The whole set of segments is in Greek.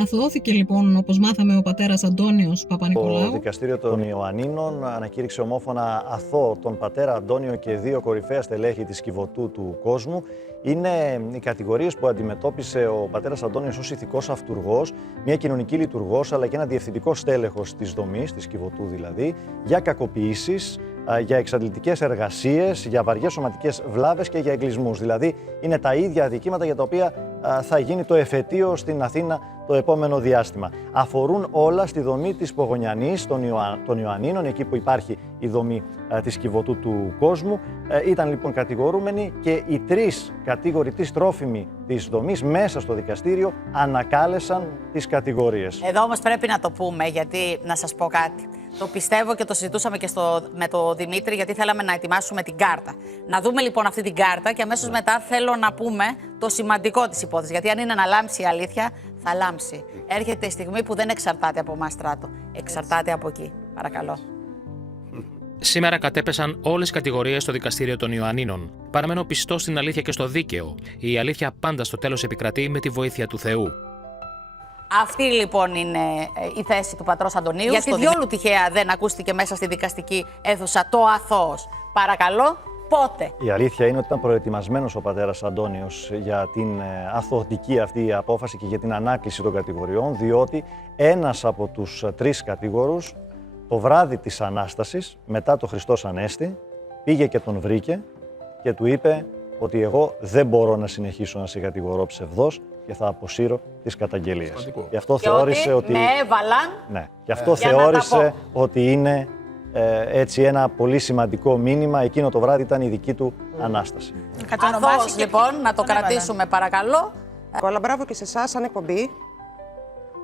Αθωώθηκε λοιπόν, όπως μάθαμε, ο πατέρας Αντώνιος Παπα-Νικολάου. Το δικαστήριο των Ιωαννίνων ανακήρυξε ομόφωνα αθώο τον πατέρα Αντώνιο και δύο κορυφαία στελέχη της Κιβωτού του κόσμου. Είναι οι κατηγορίες που αντιμετώπισε ο πατέρας Αντώνιος ως ηθικός αυτουργός, μια κοινωνική λειτουργός, αλλά και ένα διευθυντικό στέλεχος της δομής, της Κιβωτού δηλαδή, για κακοποιήσεις, για εξαντλητικές εργασίες, για βαριές σωματικές βλάβες και για εγκλισμούς. Δηλαδή, είναι τα ίδια αδικήματα για τα οποία θα γίνει το εφετείο στην Αθήνα το επόμενο διάστημα. Αφορούν όλα στη δομή της Πογονιανής των Ιωαννίνων, εκεί που υπάρχει η δομή της Κιβωτού του κόσμου. Ήταν λοιπόν κατηγορούμενοι και οι τρεις κατήγοροι της τρόφιμοι της δομής μέσα στο δικαστήριο ανακάλεσαν τις κατηγορίες. Εδώ όμως πρέπει να το πούμε, γιατί να σας πω κάτι. Το πιστεύω και το συζητούσαμε και με τον Δημήτρη, γιατί θέλαμε να ετοιμάσουμε την κάρτα. Να δούμε λοιπόν αυτή την κάρτα και αμέσως μετά θέλω να πούμε το σημαντικό της υπόθεσης. Γιατί αν είναι να λάμψει η αλήθεια, θα λάμψει. Έρχεται η στιγμή που δεν εξαρτάται από εμάς, Στράτο. Εξαρτάται από εκεί. Παρακαλώ. Σήμερα κατέπεσαν όλες οι κατηγορίες στο δικαστήριο των Ιωαννίνων. Παραμένω πιστός στην αλήθεια και στο δίκαιο. Η αλήθεια πάντα στο τέλος επικρατεί με τη βοήθεια του Θεού. Αυτή λοιπόν είναι η θέση του πατρός Αντωνίου. Γιατί διόλου τυχαία δεν ακούστηκε μέσα στη δικαστική αίθουσα το αθώος. Παρακαλώ, πότε? Η αλήθεια είναι ότι ήταν προετοιμασμένος ο πατέρας Αντώνιος για την αθωωτική αυτή απόφαση και για την ανάκληση των κατηγοριών, διότι ένας από τους τρεις κατηγόρους το βράδυ της Ανάστασης, μετά το Χριστός Ανέστη, πήγε και τον βρήκε και του είπε ότι εγώ δεν μπορώ να συνεχίσω να σε κατηγορώ ψευδός και θα αποσύρω τις καταγγελίες. Γι' αυτό θεώρησε ότι... με έβαλαν. Ναι, γι' αυτό θεώρησε ότι είναι έτσι ένα πολύ σημαντικό μήνυμα. Εκείνο το βράδυ ήταν η δική του Ανάσταση. Αθώος λοιπόν, να το κρατήσουμε παρακαλώ. Αλλά μπράβο και σε εσάς σαν εκπομπή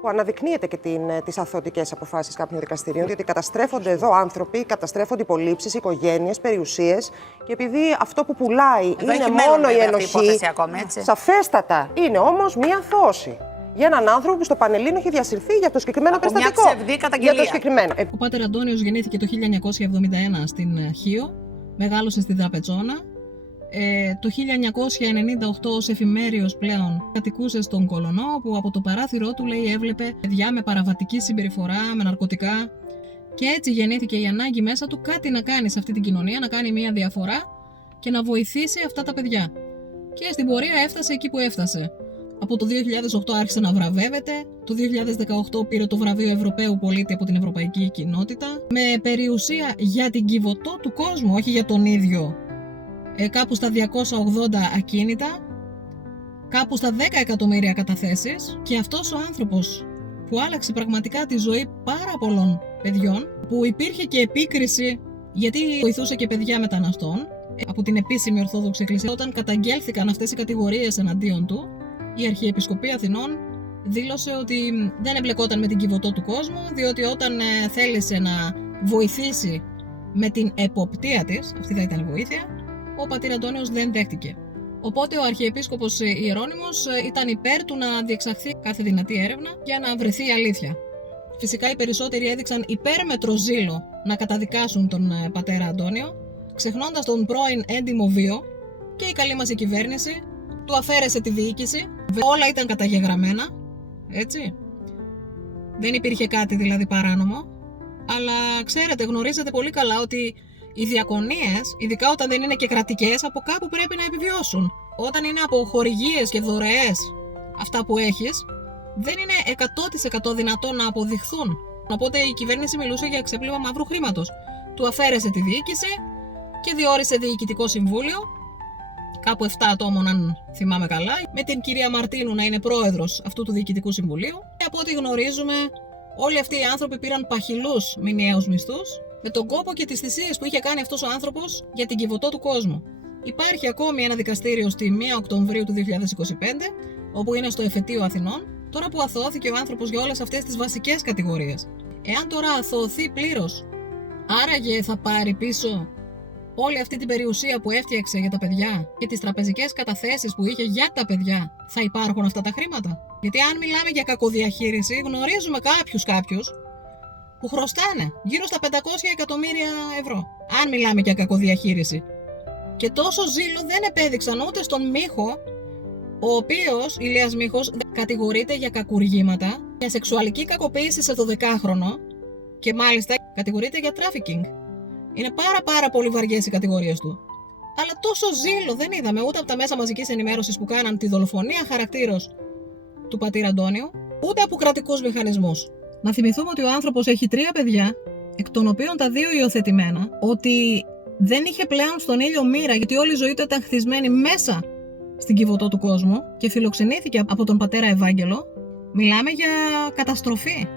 που αναδεικνύεται και τις αθωωτικές αποφάσεις κάποιων δικαστηρίων, διότι καταστρέφονται εδώ άνθρωποι, καταστρέφονται υπολείψεις, οικογένειες, περιουσίες, και επειδή αυτό που πουλάει εδώ είναι μόνο η ενοχή, ακόμη, έτσι. Σαφέστατα είναι όμως μία αθώωση για έναν άνθρωπο που στο Πανελλήνιο έχει διασυρθεί για το συγκεκριμένο περιστατικό. Μια ψευδή καταγγελία. Για το συγκεκριμένο. Ο πάτερ Αντώνιος γεννήθηκε το 1971 στην Χίο, μεγάλωσε στη Δαπετζώνα. Το 1998 ως εφημέριος πλέον κατοικούσε στον Κολωνό, που από το παράθυρό του, λέει, έβλεπε παιδιά με παραβατική συμπεριφορά, με ναρκωτικά, και έτσι γεννήθηκε η ανάγκη μέσα του κάτι να κάνει σε αυτή την κοινωνία, να κάνει μια διαφορά και να βοηθήσει αυτά τα παιδιά. Και στην πορεία έφτασε εκεί που έφτασε. Από το 2008 άρχισε να βραβεύεται, το 2018 πήρε το βραβείο Ευρωπαίου Πολίτη από την Ευρωπαϊκή Κοινότητα, με περιουσία για την Κιβωτό του κόσμου, όχι για τον ίδιο. Κάπου στα 280 ακίνητα, κάπου στα 10 εκατομμύρια καταθέσεις, και αυτός ο άνθρωπος που άλλαξε πραγματικά τη ζωή πάρα πολλών παιδιών, που υπήρχε και επίκριση γιατί βοηθούσε και παιδιά μεταναστών από την επίσημη Ορθόδοξη Εκκλησία. Όταν καταγγέλθηκαν αυτές οι κατηγορίες εναντίον του, η Αρχιεπισκοπή Αθηνών δήλωσε ότι δεν εμπλεκόταν με την Κιβωτό του κόσμου, διότι όταν θέλησε να βοηθήσει με την εποπτεία της, αυτή θα ήταν η βοήθεια, ο πατήρ Αντώνιος δεν δέχτηκε. Οπότε ο Αρχιεπίσκοπος Ιερώνυμος ήταν υπέρ του να διεξαχθεί κάθε δυνατή έρευνα για να βρεθεί η αλήθεια. Φυσικά οι περισσότεροι έδειξαν υπέρμετρο ζήλο να καταδικάσουν τον πατέρα Αντώνιο, ξεχνώντας τον πρώην έντιμο βίο, και η καλή μας η κυβέρνηση του αφαίρεσε τη διοίκηση. Όλα ήταν καταγεγραμμένα, έτσι. Δεν υπήρχε κάτι δηλαδή παράνομο, αλλά ξέρετε, γνωρίζετε πολύ καλά ότι οι διακονίες, ειδικά όταν δεν είναι και κρατικές, από κάπου πρέπει να επιβιώσουν. Όταν είναι από χορηγίες και δωρεές αυτά που έχεις, δεν είναι 100% δυνατό να αποδειχθούν. Οπότε η κυβέρνηση μιλούσε για ξέπλυμα μαύρου χρήματος. Του αφαίρεσε τη διοίκηση και διόρισε διοικητικό συμβούλιο, κάπου 7 ατόμων αν θυμάμαι καλά, με την κυρία Μαρτίνου να είναι πρόεδρος αυτού του διοικητικού συμβουλίου. Και από ό,τι γνωρίζουμε, όλοι αυτοί οι άνθρωποι πήραν παχυλούς μηνιαίους μισθούς, με τον κόπο και τις θυσίες που είχε κάνει αυτός ο άνθρωπος για την Κιβωτό του κόσμου. Υπάρχει ακόμη ένα δικαστήριο στη 1 Οκτωβρίου του 2025, όπου είναι στο εφετείο Αθηνών, τώρα που αθωώθηκε ο άνθρωπος για όλες αυτές τις βασικές κατηγορίες. Εάν τώρα αθωωθεί πλήρως, άραγε θα πάρει πίσω όλη αυτή την περιουσία που έφτιαξε για τα παιδιά και τις τραπεζικές καταθέσεις που είχε για τα παιδιά? Θα υπάρχουν αυτά τα χρήματα? Γιατί αν μιλάμε για κακοδιαχείριση, γνωρίζουμε κάποιους που χρωστάνε γύρω στα 500 εκατομμύρια ευρώ. Αν μιλάμε για κακοδιαχείριση. Και τόσο ζήλο δεν επέδειξαν ούτε στον Μίχο, ο οποίος, Ηλίας Μίχος, κατηγορείται για κακουργήματα, για σεξουαλική κακοποίηση σε 12χρονο και μάλιστα κατηγορείται για τράφικινγκ. Είναι πάρα πολύ βαριές οι κατηγορίες του. Αλλά τόσο ζήλο δεν είδαμε ούτε από τα μέσα μαζικής ενημέρωσης που κάναν τη δολοφονία χαρακτήρος του πατήρα Αντώνιου, ούτε από κρατικούς μηχανισμούς. Να θυμηθούμε ότι ο άνθρωπος έχει 3 παιδιά, εκ των οποίων τα 2 υιοθετημένα, ότι δεν είχε πλέον στον ήλιο μοίρα γιατί όλη η ζωή του ήταν χτισμένη μέσα στην Κιβωτό του κόσμου και φιλοξενήθηκε από τον πατέρα Ευάγγελο. Μιλάμε για καταστροφή.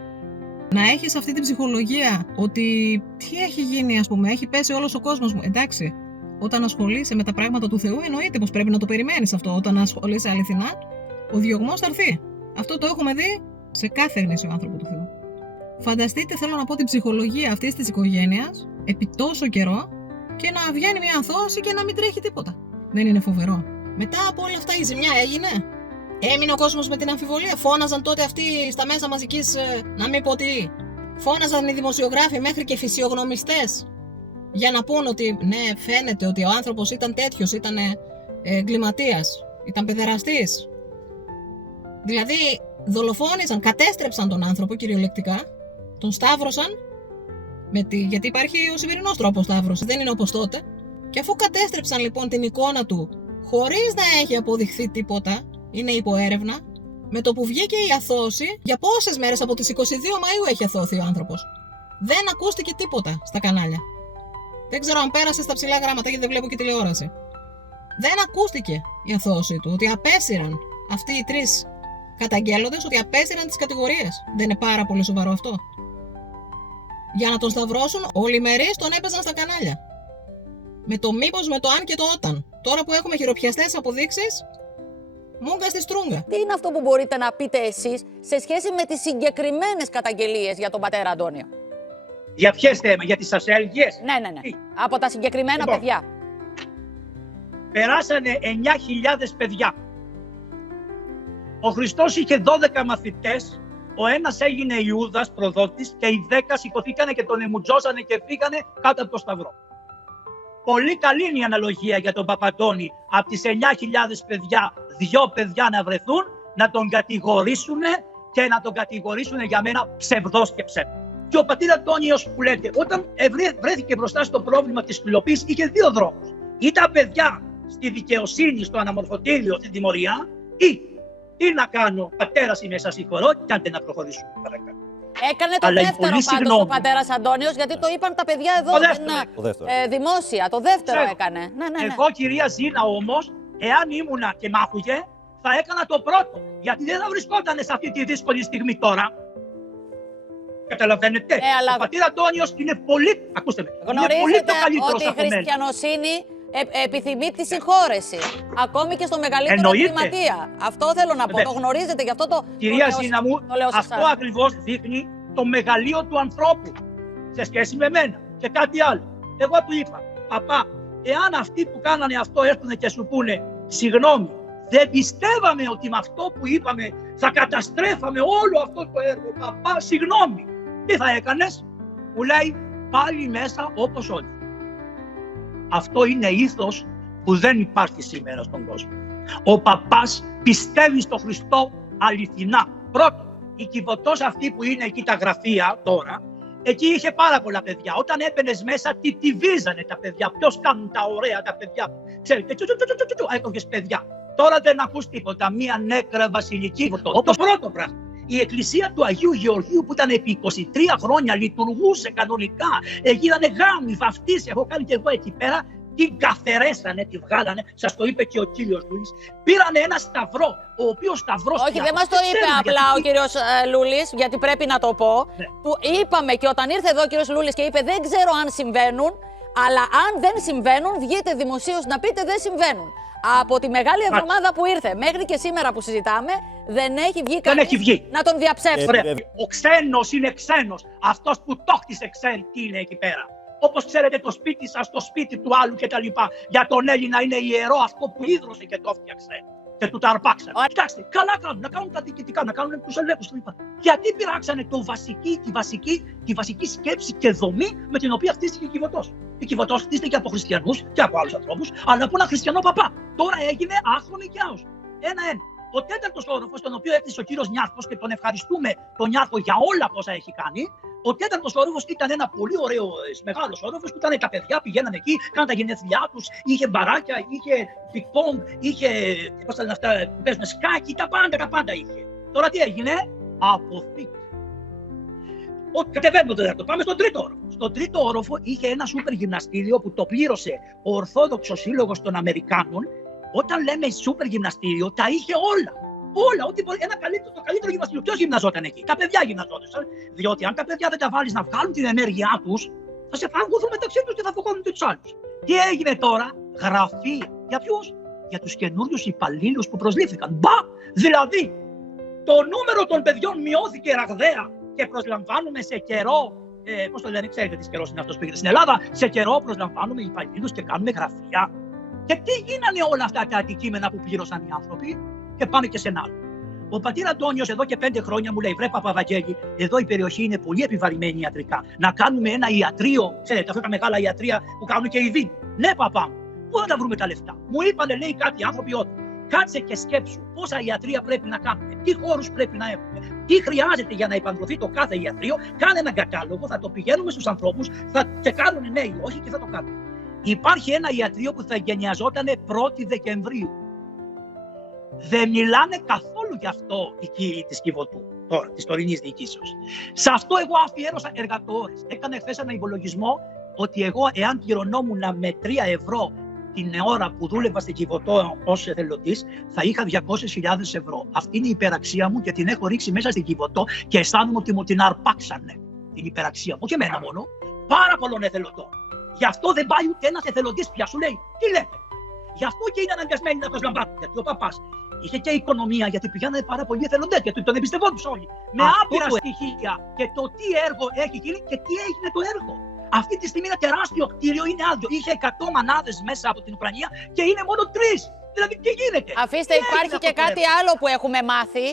Να έχεις αυτή την ψυχολογία ότι τι έχει γίνει, ας πούμε, έχει πέσει όλος ο κόσμος μου. Εντάξει, όταν ασχολείσαι με τα πράγματα του Θεού, εννοείται πως πρέπει να το περιμένεις αυτό. Όταν ασχολείσαι αληθινά, ο διωγμός θα έρθει. Αυτό το έχουμε δει σε κάθε γνήσιο άνθρωπο του Θεού. Φανταστείτε, θέλω να πω, την ψυχολογία αυτής της οικογένειας επί τόσο καιρό και να βγαίνει μια αθώωση και να μην τρέχει τίποτα. Δεν είναι φοβερό? Μετά από όλα αυτά η ζημιά έγινε. Έμεινε ο κόσμος με την αμφιβολία. Φώναζαν τότε αυτοί στα μέσα μαζικής, να μην πω τι. Φώναζαν οι δημοσιογράφοι μέχρι και φυσιογνωμιστές για να πούν ότι ναι, φαίνεται ότι ο άνθρωπος ήταν τέτοιος, ήταν εγκληματίας, ήταν παιδεραστής. Δηλαδή δολοφόνησαν, κατέστρεψαν τον άνθρωπο κυριολεκτικά, τον σταύρωσαν, γιατί υπάρχει ο σημερινός τρόπος σταύρωσης, δεν είναι όπως τότε. Και αφού κατέστρεψαν λοιπόν την εικόνα του, χωρίς να έχει αποδειχθεί τίποτα, είναι υποέρευνα, με το που βγήκε η αθώωση, για πόσες μέρες, από τις 22 Μαΐου έχει αθώθει ο άνθρωπος. Δεν ακούστηκε τίποτα στα κανάλια. Δεν ξέρω αν πέρασε στα ψηλά γράμματα γιατί δεν βλέπω και τηλεόραση. Δεν ακούστηκε η αθώωση του, ότι απέσυραν αυτοί οι 3 καταγγέλλοντες, ότι απέσυραν τις κατηγορίες. Δεν είναι πάρα πολύ σοβαρό αυτό? Για να τον σταυρώσουν, ολημερείς τον έπαιζαν στα κανάλια. Με το μήπως, με το αν και το όταν. Τώρα που έχουμε χειροπιαστές αποδείξεις, μούγκα στη στρούγκα. Τι είναι αυτό που μπορείτε να πείτε εσείς σε σχέση με τις συγκεκριμένες καταγγελίες για τον πατέρα Αντώνιο? Για ποιες θέματα, για τις ασέλγειες? Ναι. Από τα συγκεκριμένα παιδιά. Περάσανε 9.000 παιδιά. Ο Χριστός είχε 12 μαθητές, ο ένας έγινε Ιούδας προδότης και οι 10 σηκωθήκανε και τον εμουτζώσανε και φύγανε κάτω από το σταυρό. Πολύ καλή είναι η αναλογία για τον Παπαντώνη. Από τις 9.000 παιδιά, 2 παιδιά να βρεθούν, να τον κατηγορήσουν και να τον κατηγορήσουν για μένα ψευδός και ψεύδος. Και ο πατήρ Αντώνιος που λέτε, όταν βρέθηκε μπροστά στο πρόβλημα της φυλοποίησης, είχε 2 δρόμους. Ή τα παιδιά στη δικαιοσύνη, στο αναμορφωτήριο, στην τιμωρία, ή να κάνω, πατέρας είμαι, σας συγχωρώ, και άντε να προχωρήσουμε παρακάτω. Έκανε το δεύτερο πάντως ο πατέρας Αντώνιος, γιατί το είπαν τα παιδιά εδώ δημόσια. Το δεύτερο έκανε. Ναι. Εγώ, κυρία Ζήνα, όμως, εάν ήμουνα και μ' άκουγε, θα έκανα το πρώτο. Γιατί δεν θα βρισκόταν σε αυτή τη δύσκολη στιγμή τώρα. Καταλαβαίνετε. Αλλά... Ο πατήρ Αντώνιος είναι πολύ. Ακούστε με. Γνωρίζετε ότι η χριστιανοσύνη επιθυμεί τη συγχώρεση. Ακόμη και στο μεγαλύτερο εγκληματία. Αυτό θέλω να πω. Το γνωρίζετε, γι' αυτό το. Κυρία Ζήνα μου, αυτό ακριβώς δείχνει το μεγαλείο του ανθρώπου σε σχέση με μένα. Και κάτι άλλο. Εγώ του είπα, παπά, εάν αυτοί που κάνανε αυτό έρθουν και σου πούνε συγγνώμη, δεν πιστεύαμε ότι με αυτό που είπαμε θα καταστρέφαμε όλο αυτό το έργο. Παπά, συγγνώμη. Τι θα έκανες? Μου λέει, πάλι μέσα όπως όλοι. Αυτό είναι ήθος που δεν υπάρχει σήμερα στον κόσμο. Ο παπάς πιστεύει στο Χριστό αληθινά. Πρώτον, η Κιβωτός αυτή που είναι εκεί τα γραφεία τώρα, εκεί είχε πάρα πολλά παιδιά. Όταν έμπαινες μέσα, τη βίζανε τα παιδιά. Ποιος κάνουν τα ωραία τα παιδιά? Ξέρετε, έκογες παιδιά. Τώρα δεν ακούς τίποτα. Μία νέκρα βασιλική. Το πρώτο πράγμα. Η εκκλησία του Αγίου Γεωργίου που ήταν επί 23 χρόνια λειτουργούσε κανονικά. Έγινανε γάμοι, βαφτίσεις. Έχω κάνει και εγώ εκεί πέρα. Την καθαρέσανε, τη βγάλανε. Σας το είπε και ο κύριος Λούλης. Πήρανε ένα σταυρό, ο οποίος σταυρός. Όχι, δεν μας το είπε απλά ο κύριος Λούλης, γιατί πρέπει να το πω. Ναι. Του είπαμε και όταν ήρθε εδώ ο κύριος Λούλης και είπε δεν ξέρω αν συμβαίνουν, αλλά αν δεν συμβαίνουν, βγείτε δημοσίως να πείτε δεν συμβαίνουν. Από τη Μεγάλη Εβδομάδα που ήρθε μέχρι και σήμερα που συζητάμε, δεν έχει βγει κανείς να τον διαψεύσει. Ο ξένος είναι ξένος. Αυτός που το χτίσε ξέρει τι είναι εκεί πέρα. Όπως ξέρετε το σπίτι σας, το σπίτι του άλλου κτλ. Για τον Έλληνα είναι ιερό αυτό που ίδρωσε και το φτιάξε. Και του τα αρπάξανε. Κοιτάξτε, καλά κάνουν να κάνουν τα διοικητικά, να κάνουν τους ελέγχους κλπ. Γιατί πειράξανε τη βασική σκέψη και δομή με την οποία χτίστηκε η Κιβωτός. Η Κιβωτός χτίστηκε από χριστιανούς και από άλλους ανθρώπους, αλλά από ένα χριστιανό παπά. Τώρα έγινε άχρονη και άος. Ένα-ένα. Ο τέταρτος όροφος, τον οποίο έκτισε ο κύριος Νιάρχος και τον ευχαριστούμε τον Νιάρχο για όλα όσα έχει κάνει. Ο τέταρτος όροφος ήταν ένα πολύ ωραίο μεγάλος όροφος που ήταν τα παιδιά πηγαίναν εκεί, κάναν τα γενέθλιά τους, είχε μπαράκια, είχε πικ-πονγκ, είχε πώς τα λένε αυτά, που παίζουν σκάκι, τα πάντα είχε. Τώρα τι έγινε, αποθήκη. Κατεβαίνουμε το τέταρτο, πάμε στον τρίτο όροφο. Στον τρίτο όροφο είχε ένα σούπερ γυμναστήριο που το πλήρωσε ο Ορθόδοξος Σύλλογος των Αμερικάνων. Όταν λέμε σούπερ γυμναστήριο, τα είχε όλα. Όλα, ό,τι μπορεί. Το καλύτερο γυμναστήριο. Ποιος γυμναζόταν εκεί? Τα παιδιά γυμναζόταν. Διότι αν τα παιδιά δεν τα βάλεις να βγάλουν την ενέργειά τους, θα σε φαγωθούν μεταξύ τους και θα φωγώνουν τους άλλους. Τι έγινε τώρα? Γραφεία. Για ποιους? Για τους καινούριους υπαλλήλους που προσλήφθηκαν. Μπα! Δηλαδή, το νούμερο των παιδιών μειώθηκε ραγδαία και προσλαμβάνουμε σε καιρό. Πώς το λένε, ξέρετε τι καιρός είναι αυτός που έγινε στην Ελλάδα? Σε καιρό προσλαμβάνουμε υπαλλήλους και κάνουμε γραφεία. Και τι γίνανε όλα αυτά τα αντικείμενα που πλήρωσαν οι άνθρωποι? Και πάμε και σε ένα άλλο. Ο πατήρ Αντώνιος εδώ και 5 χρόνια μου λέει: βρε Παπαβαγγέλη, εδώ η περιοχή είναι πολύ επιβαρημένη ιατρικά. Να κάνουμε ένα ιατρείο, ξέρετε, αυτά τα μεγάλα ιατρεία που κάνουν και οι Δήμοι. Ναι, παπά μου, πού θα τα βρούμε τα λεφτά? Μου είπανε, λέει, κάποιοι άνθρωποι ότι κάτσε και σκέψου πόσα ιατρεία πρέπει να κάνουμε, τι χώρους πρέπει να έχουμε, τι χρειάζεται για να επανδρωθεί το κάθε ιατρείο. Κάνε έναν κατάλογο, θα το πηγαίνουμε στους ανθρώπους, θα τσεκάρουν ναι ή όχι και θα το κάνουμε. Υπάρχει ένα ιατρείο που θα εγκαινιαζόταν 1η Δεκεμβρίου. Δεν μιλάνε καθόλου γι' αυτό οι κύριοι της Κιβωτού, τώρα, της τωρινής διοικήσεως. Σε αυτό εγώ αφιέρωσα εργατόρες. Έκανα χθες ένα υπολογισμό ότι εγώ, εάν πληρωνόμουν με 3 ευρώ την ώρα που δούλευα στην Κιβωτό ως εθελοντής, θα είχα 200.000 ευρώ. Αυτή είναι η υπεραξία μου και την έχω ρίξει μέσα στην Κιβωτό και αισθάνομαι ότι μου την αρπάξανε. Την υπεραξία μου, όχι εμένα μόνο, πάρα πολλών εθελοντών. Γι' αυτό δεν πάει ούτε ένας εθελοντής πια, σου λέει. Τι λέτε? Γι' αυτό και είναι αναγκασμένοι να προσλαμβάνουν. Γιατί ο παπάς είχε και οικονομία, γιατί πηγαίνανε πάρα πολλοί εθελοντές, γιατί τον εμπιστευόντουσαν όλοι. Με άπειρα στοιχεία και το τι έργο έχει γίνει και τι έγινε το έργο. Αυτή τη στιγμή ένα τεράστιο κτίριο είναι άδειο. Είχε 100 μανάδες μέσα από την Ουκρανία και είναι μόνο 3. Δηλαδή τι γίνεται? Αφήστε, υπάρχει και κάτι άλλο που έχουμε μάθει,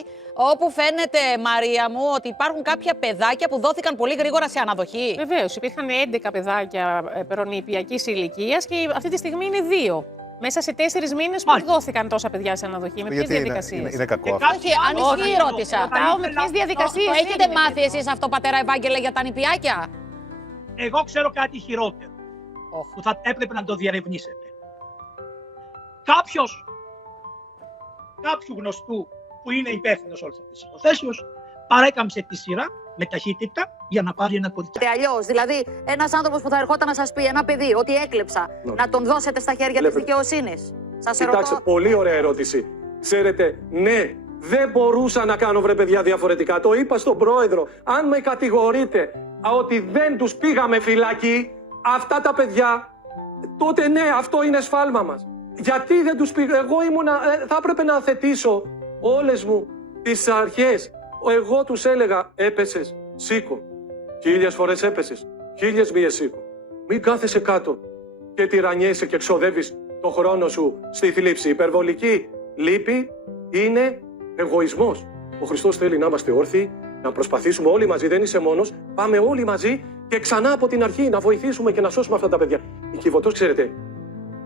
όπου φαίνεται, Μαρία μου, ότι υπάρχουν κάποια παιδάκια που δόθηκαν πολύ γρήγορα σε αναδοχή. Βεβαίως, υπήρχαν 11 παιδάκια προνηπιακής ηλικίας και αυτή τη στιγμή είναι 2. Μέσα σε 4 μήνες πώς δόθηκαν τόσα παιδιά σε αναδοχή, με ποιες διαδικασίες? Είναι κακό αυτό. Όχι, ανησυχεί ρώτησα. Ρωτάω με ποιες διαδικασίες. Το έχετε μάθει εσείς αυτό, πατέρα Ευάγγελε, για τα νηπιάκια? Εγώ ξέρω κάτι χειρότερο που θα έπρεπε να το διερευνήσετε. Κάποιου γνωστού που είναι υπεύθυνος όλες αυτές τις υποθέσεις παρέκαμψε τη σειρά με ταχύτητα για να πάρει ένα κοριτσάκι. Αλλιώς, δηλαδή, ένας άνθρωπος που θα ερχόταν να σας πει, ένα παιδί, ότι έκλεψα, να τον δώσετε στα χέρια της δικαιοσύνης? Σας ερωτώ. Κοιτάξτε, πολύ ωραία ερώτηση. Ξέρετε, ναι, δεν μπορούσα να κάνω, βρε παιδιά, διαφορετικά. Το είπα στον πρόεδρο. Αν με κατηγορείτε ότι δεν τους πήγαμε φυλακή, αυτά τα παιδιά, τότε ναι, αυτό είναι σφάλμα μας. Γιατί δεν τους πήγα? Εγώ θα έπρεπε να θετήσω όλες μου τις αρχές. Εγώ τους έλεγα, έπεσες, σήκω. 1000 φορές έπεσες, 1000 μίες σήκω. Μην κάθεσαι κάτω και τυραννιέσαι και ξοδεύεις το χρόνο σου στη θλίψη. Υπερβολική λύπη είναι εγωισμός. Ο Χριστός θέλει να είμαστε όρθιοι, να προσπαθήσουμε όλοι μαζί, δεν είσαι μόνος. Πάμε όλοι μαζί και ξανά από την αρχή να βοηθήσουμε και να σώσουμε αυτά τα παιδιά. Η Κιβωτός, ξέρετε,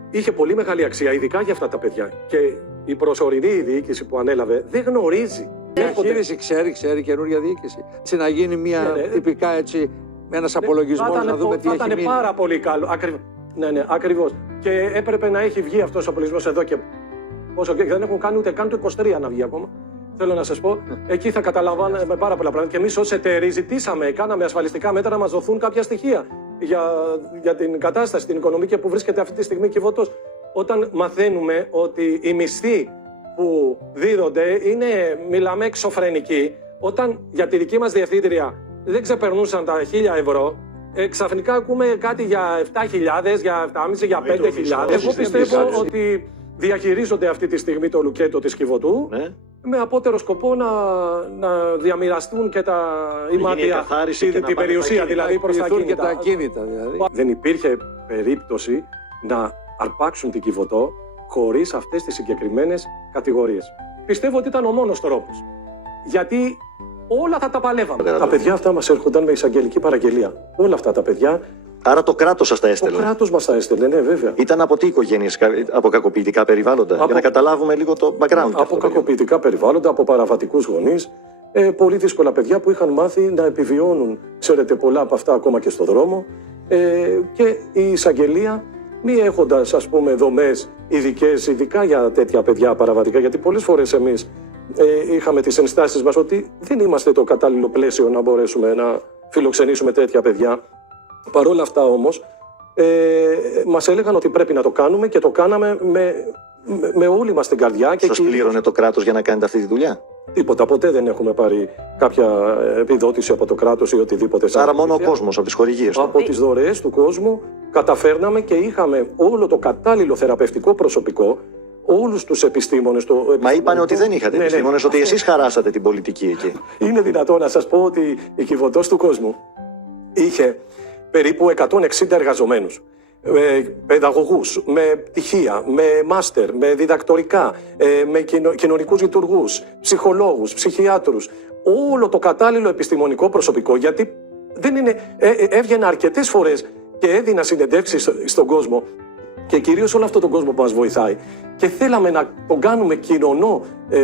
είχε πολύ μεγάλη αξία, ειδικά για αυτά τα παιδιά. Και η προσωρινή διοίκηση που ανέλαβε δεν γνωρίζει. Η διαχείριση ξέρει καινούργια διοίκηση. Έτσι να γίνει μια τυπικά έτσι, με ένας απολογισμός να δούμε τι έχει μείνει. Θα ήταν πάρα πολύ καλό. Ναι, ακριβώς. Και έπρεπε να έχει βγει αυτός ο απολογισμός εδώ και πόσο και δεν έχουν κάνει ούτε καν το 23 να βγει ακόμα. Θέλω να σας πω, εκεί θα καταλαβαίνουμε πάρα πολλά πράγματα. Και εμείς ως εταίροι ζητήσαμε, κάναμε ασφαλιστικά μέτρα να μας δοθούν κάποια στοιχεία για την κατάσταση, την οικονομική που βρίσκεται αυτή τη στιγμή η Κιβωτός. Όταν μαθαίνουμε ότι οι μισθοί που δίδονται μιλάμε εξωφρενικοί, όταν για τη δική μας διευθύντρια δεν ξεπερνούσαν τα 1.000 ευρώ, ξαφνικά ακούμε κάτι για 7.000, για 7.500, για 5.000. Εγώ πιστεύω ότι διαχειρίζονται αυτή τη στιγμή το λουκέτο της Κιβωτού με απότερο σκοπό να διαμοιραστούν και τα ημάτια, την περιουσία δηλαδή προς τα ακίνητα. Δεν υπήρχε περίπτωση να αρπάξουν την Κιβωτό χωρίς αυτές τις συγκεκριμένες κατηγορίες. Πιστεύω ότι ήταν ο μόνος τρόπος. Γιατί όλα θα τα παλεύαμε. Τα παιδιά αυτά μας έρχονταν με εισαγγελική παραγγελία. Όλα αυτά τα παιδιά Άρα το κράτος σας τα έστελνε. Το κράτος μας τα έστελνε, ναι, βέβαια. Ήταν από τι οικογένειες, από κακοποιητικά περιβάλλοντα, για να καταλάβουμε λίγο το background. Από κακοποιητικά περιβάλλοντα, από παραβατικούς γονείς. Πολύ δύσκολα παιδιά που είχαν μάθει να επιβιώνουν, ξέρετε, πολλά από αυτά ακόμα και στο δρόμο. Και η εισαγγελία, μη έχοντας, ας πούμε, δομές ειδικές, ειδικά για τέτοια παιδιά παραβατικά, γιατί πολλές φορές εμείς είχαμε τις ενστάσεις μας ότι δεν είμαστε το κατάλληλο πλαίσιο να μπορέσουμε να φιλοξενήσουμε τέτοια παιδιά. Παρ' όλα αυτά όμως, μας έλεγαν ότι πρέπει να το κάνουμε και το κάναμε με όλη μας την καρδιά. Σας πλήρωνε το κράτος για να κάνετε αυτή τη δουλειά? Τίποτα, ποτέ δεν έχουμε πάρει κάποια επιδότηση από το κράτος ή οτιδήποτε. Άρα μόνο ο κόσμος, από τις χορηγίες του. Από τις δωρεές του κόσμου καταφέρναμε και είχαμε όλο το κατάλληλο θεραπευτικό προσωπικό, όλους τους επιστήμονες. Μα είπανε ότι δεν είχατε επιστήμονες, ότι εσείς χαράσατε την πολιτική εκεί. Είναι δυνατόν να σας πω ότι η Κιβωτός του κόσμου είχε περίπου 160 εργαζομένους. Παιδαγωγούς, με πτυχία, με μάστερ, με διδακτορικά, με κοινωνικούς λειτουργούς, ψυχολόγους, ψυχιάτρους. Όλο το κατάλληλο επιστημονικό προσωπικό, γιατί δεν είναι, έβγαινα αρκετές φορές και έδινα συνεντεύξεις στον κόσμο και κυρίως όλο αυτόν τον κόσμο που μας βοηθάει και θέλαμε να τον κάνουμε κοινωνό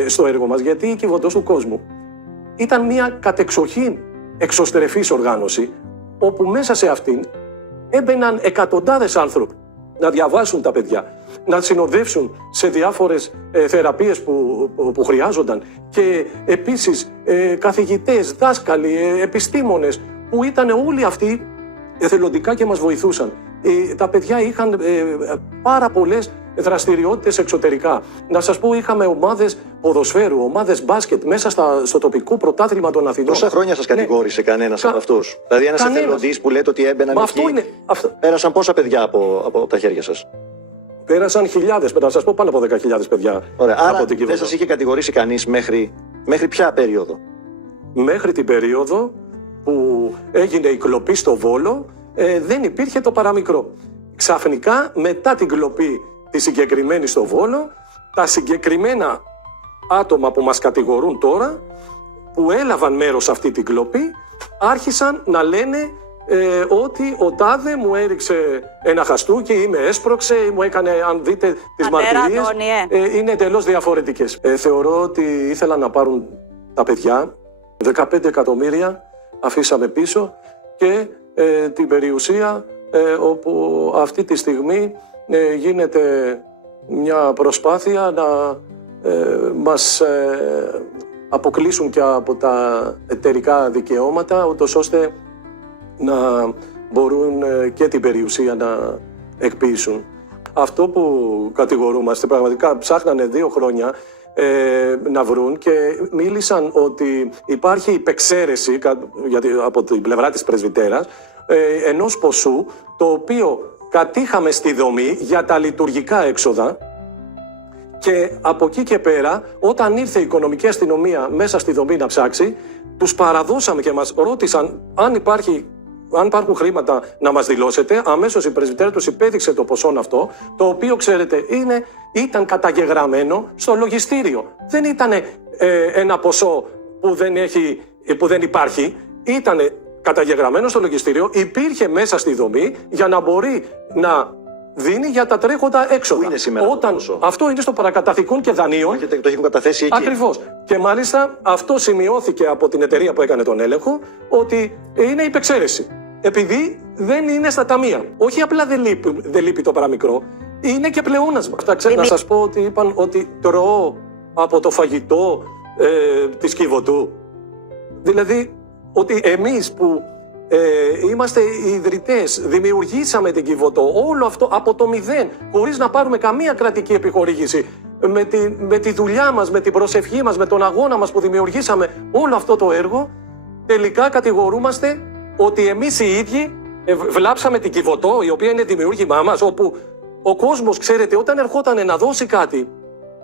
στο έργο μας, γιατί η Κιβωτός του κόσμου ήταν μια κατεξοχήν εξωστρεφής οργάνωση, όπου μέσα σε αυτήν έμπαιναν εκατοντάδες άνθρωποι να διαβάσουν τα παιδιά, να συνοδεύσουν σε διάφορες θεραπείες που χρειάζονταν και επίσης καθηγητές, δάσκαλοι, επιστήμονες που ήταν όλοι αυτοί εθελοντικά και μας βοηθούσαν. Τα παιδιά είχαν πάρα πολλές δραστηριότητες εξωτερικά. Να σας πω, είχαμε ομάδες ποδοσφαίρου, ομάδες μπάσκετ μέσα στο τοπικό πρωτάθλημα των Αθηνών. Πόσα χρόνια σας κατηγόρησε κανένας από αυτούς? Δηλαδή ένας εθελοντής που λέτε ότι έμπαιναν εκεί. Πέρασαν πόσα παιδιά από τα χέρια σας? Πέρασαν χιλιάδες, να σας πω πάνω από 10.000 παιδιά. Ωραία, άρα δεν σας είχε κατηγορήσει κανείς μέχρι ποια περίοδο? Μέχρι την περίοδο που έγινε η κλοπή στο Βόλο, δεν υπήρχε το παραμικρό. Ξαφνικά, μετά την κλοπή τη συγκεκριμένη στο Βόλο, τα συγκεκριμένα άτομα που μας κατηγορούν τώρα, που έλαβαν μέρος σε αυτή την κλοπή, άρχισαν να λένε ότι ο τάδε μου έριξε ένα χαστούκι ή με έσπρωξε ή μου έκανε, αν δείτε τις μαρτυρίες, είναι εντελώς διαφορετικές. Θεωρώ ότι ήθελαν να πάρουν τα παιδιά, 15 εκατομμύρια αφήσαμε πίσω και την περιουσία όπου αυτή τη στιγμή γίνεται μια προσπάθεια να μας αποκλείσουν και από τα εταιρικά δικαιώματα, ούτως ώστε να μπορούν και την περιουσία να εκποίησουν. Αυτό που κατηγορούμαστε, πραγματικά ψάχνανε 2 χρόνια να βρουν και μίλησαν ότι υπάρχει υπεξαίρεση από την πλευρά της πρεσβυτέρας ενός ποσού, το οποίο κατήχαμε στη δομή για τα λειτουργικά έξοδα, και από εκεί και πέρα, όταν ήρθε η οικονομική αστυνομία μέσα στη δομή να ψάξει, τους παραδώσαμε και μας ρώτησαν αν υπάρχουν χρήματα να μας δηλώσετε. Αμέσως η πρεσβυτέρα τους υπέδειξε το ποσό αυτό, το οποίο, ξέρετε, ήταν καταγεγραμμένο στο λογιστήριο. Δεν ήταν ένα ποσό που δεν υπάρχει, ήταν καταγεγραμμένο στο λογιστήριο, υπήρχε μέσα στη δομή για να μπορεί να δίνει για τα τρέχοντα έξοδα. Πού είναι σήμερα το ποσό? Αυτό είναι στο παρακαταθήκων και δανείων. Το έχουν καταθέσει εκεί. Ακριβώς. Και μάλιστα αυτό σημειώθηκε από την εταιρεία που έκανε τον έλεγχο, ότι είναι υπεξαίρεση. Επειδή δεν είναι στα ταμεία. Όχι απλά δεν λείπει το παραμικρό, είναι και πλεόνασμα. Να σας πω ότι είπαν ότι τρώω από το φαγητό της Κιβωτού. Δηλαδή ότι εμείς που είμαστε οι ιδρυτές, δημιουργήσαμε την Κιβωτό, όλο αυτό από το μηδέν, χωρίς να πάρουμε καμία κρατική επιχορήγηση, με τη δουλειά μας, με την προσευχή μας, με τον αγώνα μας που δημιουργήσαμε όλο αυτό το έργο, τελικά κατηγορούμαστε ότι εμείς οι ίδιοι βλάψαμε την Κιβωτό, η οποία είναι δημιούργημά μας, όπου ο κόσμος, ξέρετε, όταν ερχόταν να δώσει κάτι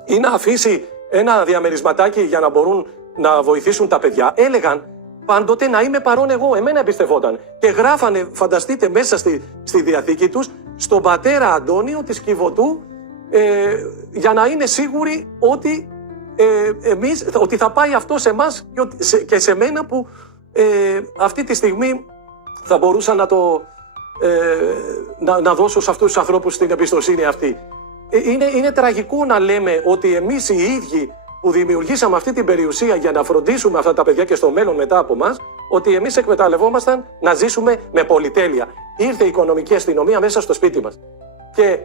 ή να αφήσει ένα διαμερισματάκι για να μπορούν να βοηθήσουν τα παιδιά, έλεγαν πάντοτε να είμαι παρόν εγώ. Εμένα εμπιστευόταν. Και γράφανε, φανταστείτε, μέσα στη διαθήκη τους, στον πατέρα Αντώνιο της Κιβωτού, για να είναι σίγουροι ότι, ότι θα πάει αυτό σε εμάς και σε μένα, που αυτή τη στιγμή θα μπορούσα να δώσω σε αυτούς τους ανθρώπους την εμπιστοσύνη αυτή. Είναι τραγικό να λέμε ότι εμείς οι ίδιοι που δημιουργήσαμε αυτή την περιουσία για να φροντίσουμε αυτά τα παιδιά και στο μέλλον μετά από μας, ότι εμείς εκμεταλλευόμασταν να ζήσουμε με πολυτέλεια. Ήρθε η οικονομική αστυνομία μέσα στο σπίτι μας. Και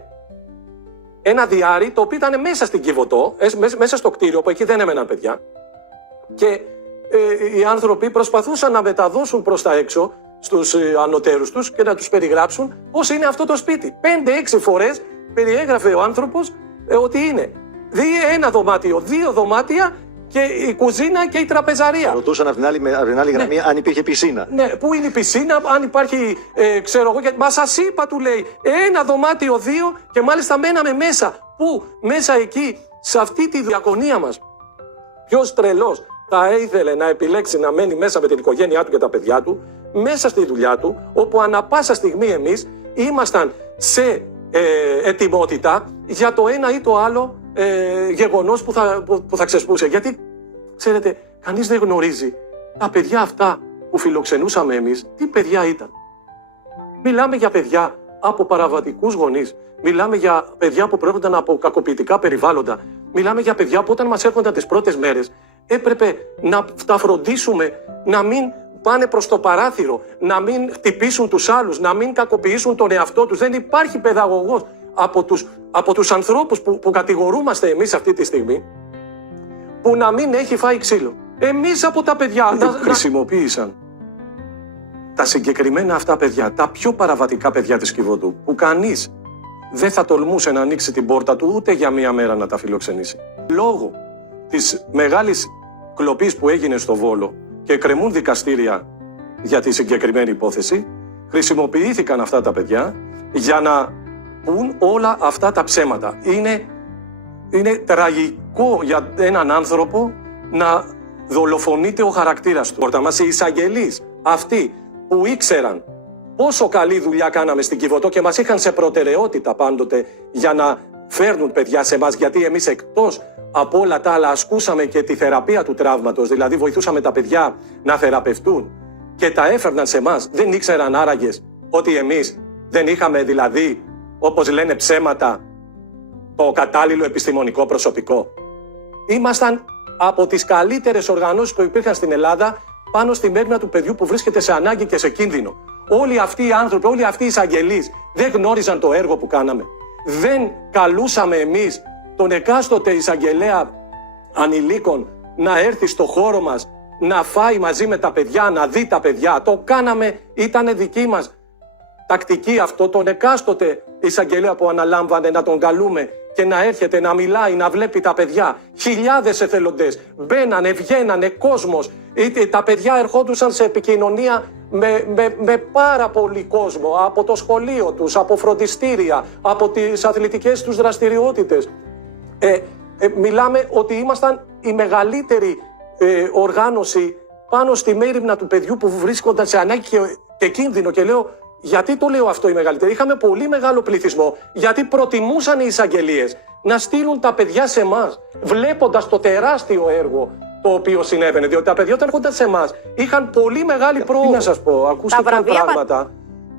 ένα διάρρη το οποίο ήταν μέσα στην Κιβωτό, μέσα στο κτίριο που εκεί δεν έμεναν παιδιά. Και οι άνθρωποι προσπαθούσαν να μεταδώσουν προς τα έξω στους ανωτέρους τους και να τους περιγράψουν πώς είναι αυτό το σπίτι. 5-6 φορές περιέγραφε ο άνθρωπος ότι είναι ένα δωμάτιο, 2 δωμάτια και η κουζίνα και η τραπεζαρία. Ρωτούσαν από την άλλη γραμμή αν υπήρχε πισίνα. Ναι, πού είναι η πισίνα, αν υπάρχει, ξέρω εγώ, μα σας είπα, του λέει, 1 δωμάτιο, 2 και μάλιστα μέναμε μέσα. Πού, μέσα εκεί, σε αυτή τη διακονία μας. Ποιος τρελός θα ήθελε να επιλέξει να μένει μέσα με την οικογένειά του και τα παιδιά του, μέσα στη δουλειά του, όπου ανα πάσα στιγμή εμείς ήμασταν σε ετοιμότητα για το ένα ή το άλλο γεγονός που θα ξεσπούσε. Γιατί, ξέρετε, κανείς δεν γνωρίζει τα παιδιά αυτά που φιλοξενούσαμε εμείς, τι παιδιά ήταν. Μιλάμε για παιδιά από παραβατικούς γονείς. Μιλάμε για παιδιά που προέρχονταν από κακοποιητικά περιβάλλοντα. Μιλάμε για παιδιά που όταν μας έρχονταν τις πρώτες μέρες έπρεπε να τα φροντίσουμε να μην πάνε προς το παράθυρο, να μην χτυπήσουν τους άλλους, να μην κακοποιήσουν τον εαυτό τους. Δεν υπάρχει παιδαγωγός από τους ανθρώπους που κατηγορούμαστε εμείς αυτή τη στιγμή που να μην έχει φάει ξύλο. Εμείς από τα παιδιά χρησιμοποίησαν τα συγκεκριμένα αυτά παιδιά, τα πιο παραβατικά παιδιά της Κιβωτού, που κανείς δεν θα τολμούσε να ανοίξει την πόρτα του ούτε για μία μέρα να τα φιλοξενήσει. Λόγω της μεγάλης κλοπής που έγινε στο Βόλο και κρεμούν δικαστήρια για τη συγκεκριμένη υπόθεση, χρησιμοποιήθηκαν αυτά τα παιδιά για να πουν όλα αυτά τα ψέματα. Είναι τραγικό για έναν άνθρωπο να δολοφονείται ο χαρακτήρας του. Πόρτα μας οι εισαγγελείς, αυτοί που ήξεραν πόσο καλή δουλειά κάναμε στην Κιβωτό και μας είχαν σε προτεραιότητα πάντοτε για να φέρνουν παιδιά σε εμάς, γιατί εμείς εκτός από όλα τα άλλα ασκούσαμε και τη θεραπεία του τραύματος, δηλαδή βοηθούσαμε τα παιδιά να θεραπευτούν και τα έφερναν σε εμάς. Δεν ήξεραν άραγες ότι εμείς δεν είχαμε, δηλαδή, όπως λένε ψέματα, το κατάλληλο επιστημονικό προσωπικό. Ήμασταν από τις καλύτερες οργανώσεις που υπήρχαν στην Ελλάδα πάνω στη μέρημνα του παιδιού που βρίσκεται σε ανάγκη και σε κίνδυνο. Όλοι αυτοί οι άνθρωποι, όλοι αυτοί οι εισαγγελείς δεν γνώριζαν το έργο που κάναμε. Δεν καλούσαμε εμείς τον εκάστοτε εισαγγελέα ανηλίκων να έρθει στο χώρο μας, να φάει μαζί με τα παιδιά, να δει τα παιδιά. Το κάναμε, ήταν δική μας τακτική αυτό, τον εκάστοτε εισαγγελέα που αναλάμβανε να τον καλούμε και να έρχεται να μιλάει, να βλέπει τα παιδιά. Χιλιάδες εθελοντές μπαίνανε, βγαίνανε, κόσμος. Τα παιδιά ερχόντουσαν σε επικοινωνία με πάρα πολύ κόσμο, από το σχολείο τους, από φροντιστήρια, από τις αθλητικές τους δραστηριότητες. Μιλάμε ότι ήμασταν η μεγαλύτερη οργάνωση πάνω στη μέριμνα του παιδιού που βρίσκονταν σε ανάγκη και κίνδυνο. Και λέω, γιατί το λέω αυτό η μεγαλύτερη? Είχαμε πολύ μεγάλο πληθυσμό, γιατί προτιμούσαν οι εισαγγελίες να στείλουν τα παιδιά σε εμάς, βλέποντας το τεράστιο έργο το οποίο συνέβαινε. Διότι τα παιδιά όταν έρχονταν σε εμάς είχαν πολύ μεγάλη πρόοδο. Τι να σας πω, ακούστηκαν πράγματα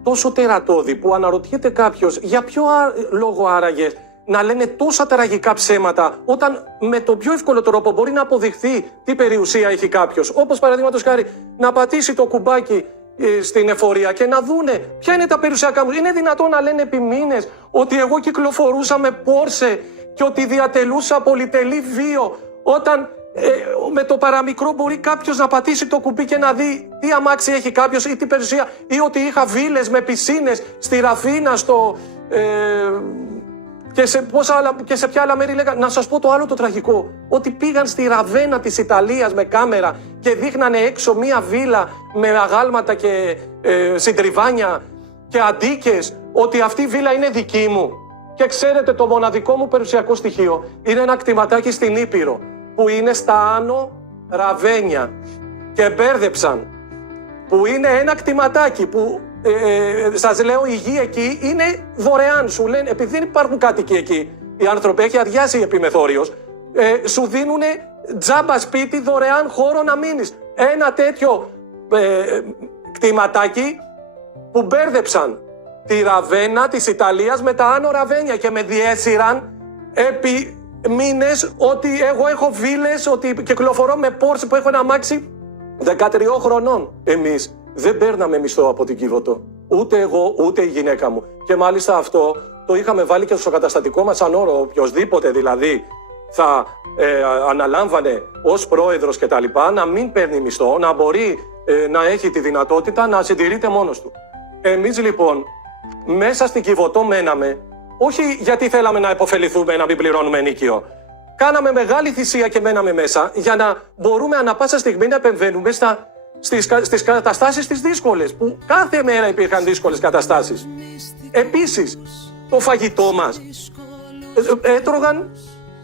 τόσο τερατώδη που αναρωτιέται κάποιος για ποιο λόγο άραγε να λένε τόσα τραγικά ψέματα όταν με τον πιο εύκολο τρόπο μπορεί να αποδειχθεί τι περιουσία έχει κάποιος. Όπως παραδείγματος χάρη να πατήσει το κουμπάκι στην εφορία και να δούνε ποια είναι τα περιουσιακά μου. Είναι δυνατόν να λένε επί μήνες ότι εγώ κυκλοφορούσα με Πόρσε και ότι διατελούσα πολυτελή βίο, όταν με το παραμικρό μπορεί κάποιος να πατήσει το κουμπί και να δει τι αμάξι έχει κάποιος ή τι περιουσία, ή ότι είχα βίλες με πισίνες στη Ραφίνα, και σε ποια άλλα μέρη λέγανε. Να σας πω το άλλο το τραγικό, ότι πήγαν στη Ραβένα της Ιταλίας με κάμερα και δείχνανε έξω μία βίλα με αγάλματα και συντριβάνια και αντίκες, ότι αυτή η βίλα είναι δική μου. Και ξέρετε, το μοναδικό μου περιουσιακό στοιχείο είναι ένα κτηματάκι στην Ήπειρο που είναι στα Άνω Ραβένια και μπέρδεψαν, που είναι ένα κτηματάκι που σας λέω, η γη εκεί είναι δωρεάν. Σου λένε, επειδή δεν υπάρχουν κάτοικοι εκεί, οι άνθρωποι, έχει αδειάσει η επιμεθόριος, σου δίνουν τζάμπα σπίτι, δωρεάν χώρο να μείνεις. Ένα τέτοιο κτηματάκι που μπέρδεψαν τη Ραβένα της Ιταλίας με τα Άνω Ραβένια και με διέσυραν επί μήνες ότι εγώ έχω βίλες, ότι κυκλοφορώ με Porsche που έχω ένα αμάξι 13 χρονών. Εμείς δεν παίρναμε μισθό από την Κιβωτό. Ούτε εγώ, ούτε η γυναίκα μου. Και μάλιστα αυτό το είχαμε βάλει και στο καταστατικό μας σαν όρο. Οποιοσδήποτε δηλαδή θα αναλάμβανε ως πρόεδρος και τα λοιπά, να μην παίρνει μισθό, να μπορεί να έχει τη δυνατότητα να συντηρείται μόνος του. Εμείς λοιπόν μέσα στην Κιβωτό μέναμε, όχι γιατί θέλαμε να υποφεληθούμε, να μην πληρώνουμε ενίκιο. Κάναμε μεγάλη θυσία και μέναμε μέσα για να μπορούμε ανα πάσα στιγμή να επεμβαίνουμε στις καταστάσεις τις δύσκολες, που κάθε μέρα υπήρχαν δύσκολες καταστάσεις. Επίσης, το φαγητό μας έτρωγαν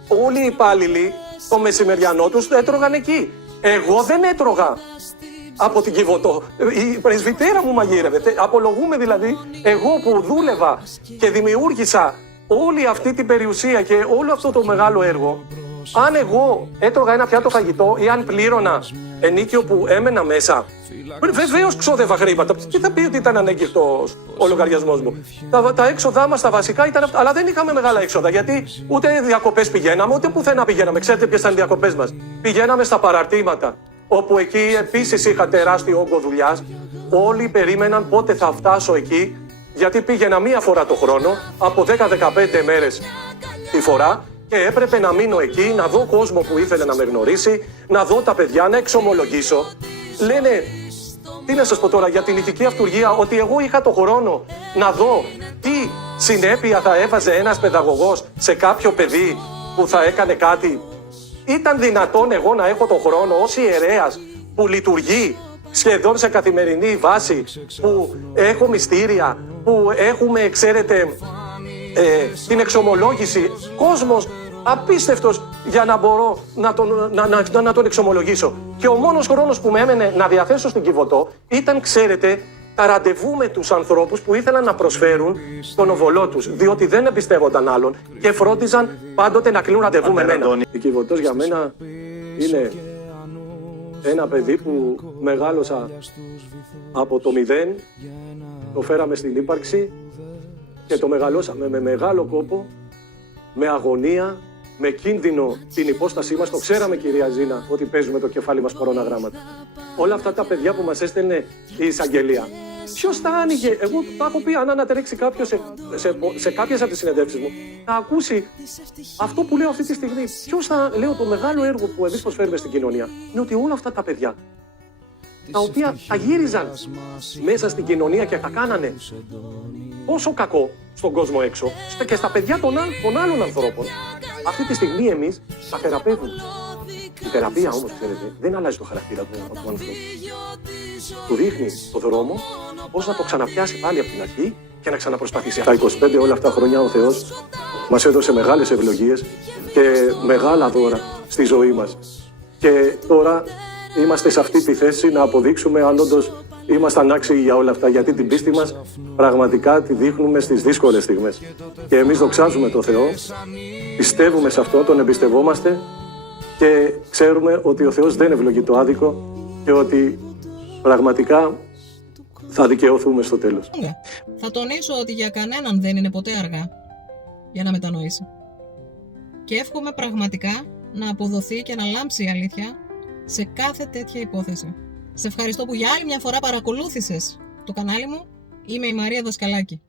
όλοι οι υπάλληλοι, το μεσημεριανό τους έτρωγαν εκεί. Εγώ δεν έτρωγα από την Κιβωτό. Η πρεσβυτέρα μου μαγείρευε. Απολογούμε δηλαδή, εγώ που δούλευα και δημιούργησα όλη αυτή την περιουσία και όλο αυτό το μεγάλο έργο, αν εγώ έτρωγα ένα πιάτο φαγητό ή αν πλήρωνα ενίκιο που έμενα μέσα, βεβαίως ξόδευα χρήματα. Τι θα πει ότι ήταν ανέγκυρτος ο λογαριασμός μου. Τα έξοδά μας τα βασικά ήταν αυτά, αλλά δεν είχαμε μεγάλα έξοδα, γιατί ούτε διακοπές πηγαίναμε, ούτε πουθενά πηγαίναμε. Ξέρετε ποιες ήταν οι διακοπές μας? Πηγαίναμε στα παραρτήματα, όπου εκεί επίσης είχα τεράστιο όγκο δουλειάς. Όλοι περίμεναν πότε θα φτάσω εκεί, γιατί πήγαινα μία φορά το χρόνο, από 10-15 μέρες τη φορά, και έπρεπε να μείνω εκεί, να δω κόσμο που ήθελε να με γνωρίσει, να δω τα παιδιά, να εξομολογήσω. Λένε, τι να σας πω τώρα για την ηθική αυτουργία, ότι εγώ είχα το χρόνο να δω τι συνέπεια θα έβαζε ένας παιδαγωγός σε κάποιο παιδί που θα έκανε κάτι. Ήταν δυνατόν εγώ να έχω το χρόνο ως ιερέας που λειτουργεί σχεδόν σε καθημερινή βάση, που έχω μυστήρια, που έχουμε, ξέρετε, την εξομολόγηση, κόσμος απίστευτος για να μπορώ να τον εξομολογήσω. Και ο μόνος χρόνος που με έμενε να διαθέσω στην Κιβωτό ήταν, ξέρετε, τα ραντεβού με τους ανθρώπους που ήθελαν να προσφέρουν τον οβολό τους, διότι δεν εμπιστεύονταν άλλον και φρόντιζαν πάντοτε να κλείνουν ραντεβού με μένα. Η Κιβωτός για μένα είναι ένα παιδί που μεγάλωσα από το 0, το φέραμε στην ύπαρξη και το μεγαλώσαμε με μεγάλο κόπο, με αγωνία, με κίνδυνο την υπόστασή μας. Το ξέραμε, κυρία Ζήνα, ότι παίζουμε το κεφάλι μας κοροναγράμματα. Όλα αυτά τα παιδιά που μας έστελνε η εισαγγελία. Ποιος θα άνοιγε? Εγώ τα έχω πει, αν ανατρέξει κάποιος σε κάποιες από τις συνεντεύξεις μου, θα ακούσει αυτό που λέω αυτή τη στιγμή. Ποιος θα, λέω, το μεγάλο έργο που εμείς προσφέρουμε στην κοινωνία είναι ότι όλα αυτά τα παιδιά, τα οποία τα γύριζαν μέσα στην κοινωνία και τα κάνανε τόσο κακό στον κόσμο έξω και στα παιδιά των άλλων ανθρώπων, αυτή τη στιγμή εμείς τα θεραπεύουμε. Η θεραπεία όμως, ξέρετε, δεν αλλάζει το χαρακτήρα του ανθρώπου. Του δείχνει το δρόμο πώς να το ξαναπιάσει πάλι από την αρχή και να ξαναπροσπαθήσει. Τα 25 όλα αυτά χρόνια ο Θεός μας έδωσε μεγάλες ευλογίες και μεγάλα δώρα στη ζωή μας. Και τώρα είμαστε σε αυτή τη θέση να αποδείξουμε αν όντως ήμασταν άξιοι για όλα αυτά, γιατί την πίστη μας πραγματικά τη δείχνουμε στις δύσκολες στιγμές. Και εμείς δοξάζουμε τον Θεό, πιστεύουμε σε αυτό, τον εμπιστευόμαστε και ξέρουμε ότι ο Θεός δεν ευλογεί το άδικο και ότι πραγματικά θα δικαιωθούμε στο τέλος. Θα τονίσω ότι για κανέναν δεν είναι ποτέ αργά για να μετανοήσει. Και εύχομαι πραγματικά να αποδοθεί και να λάμψει η αλήθεια σε κάθε τέτοια υπόθεση. Σε ευχαριστώ που για άλλη μια φορά παρακολούθησες το κανάλι μου. Είμαι η Μαρία Δασκαλάκη.